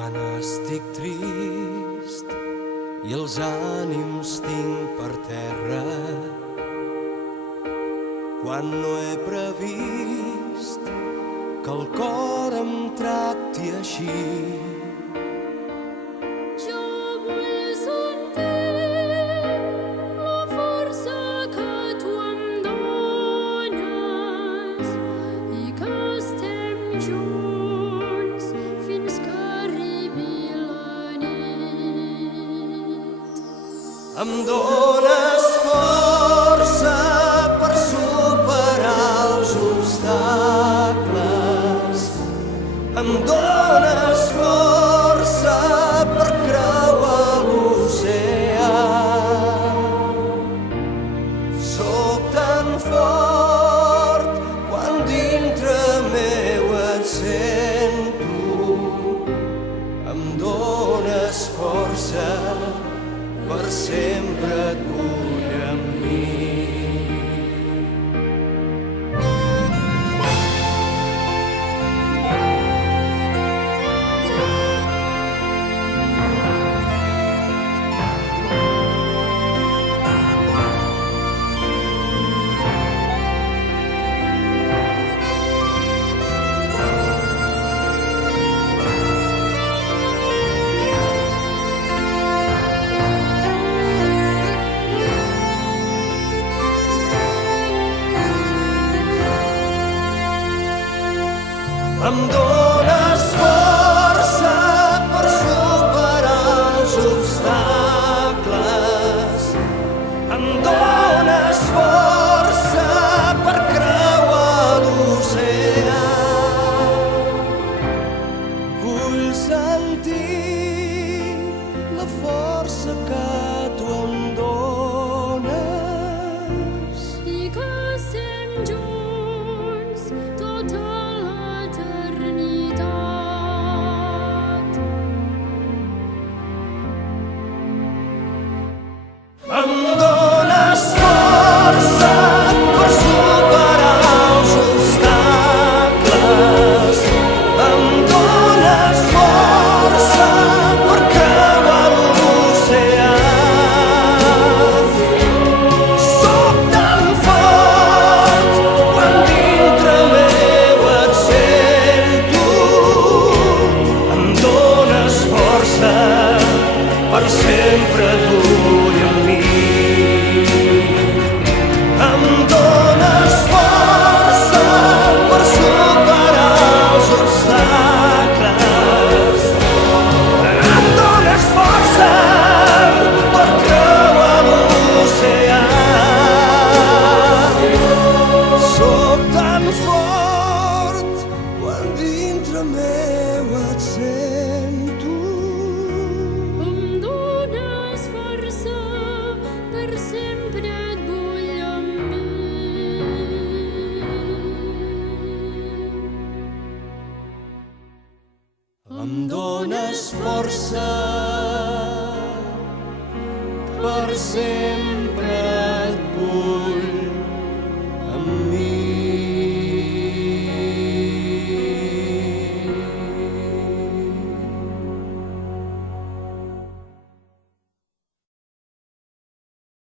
Quan estic trist i els ànims tinc per terra, quan no he previst que el cor em tracti així, jo vull sentir la força que tu em dones i que estem junts fins que arribi la nit. em dones força per superar els obstacles, em dones força per creuar l'oceà. Soc tan fort quan dintre meu et sento, em dones força, per sempre et vull amb mi. Em dones força per superar els obstacles, em dones força per creuar l'oceà. Vull sentir la força que tu em dones I que estem junts tota l'eternitat. em dones força per superar els obstacles, em dones força per creuar l'oceà. Soc tan fort quan dintre meu et sento, em dones força, per sempre et vull amb mi. Em dones força per superar els obstacles, em dones força per creuar l'oceà. Soc tan fort quan dintre meu et sento, Em dones força, per sempre et vull amb mi. em dones força per sempre